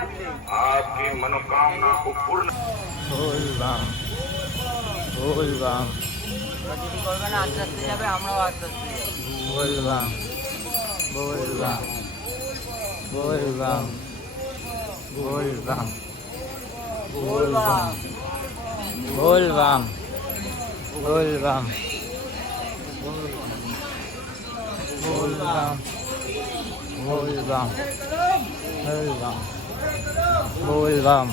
आपकी मनोकामना को पूर्ण बोल बम बोल बम যদি করবে না আস্তে আস্তে যাবে, আমরাও আস্তে আস্তে যাবো। बोल बम बोल बम बोल बम बोल बम बोल बम बोल बम बोल बम बोल बम बोल बम बोल बम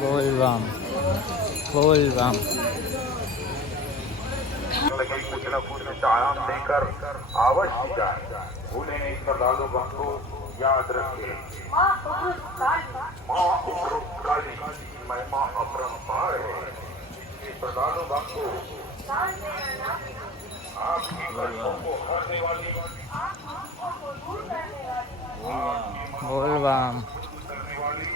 बोल बम बोल बम लगी कुछ न कुछ आराम देकर अवश्य जाए। भूले नहीं श्रद्धालु भक्तों, याद रखे माँ उग्रकाली महिमा अपरंपार है। श्रद्धालु भक्तों, आपकी कष्टों को हरने वाली, बोल बम करने वाली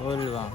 बोल बम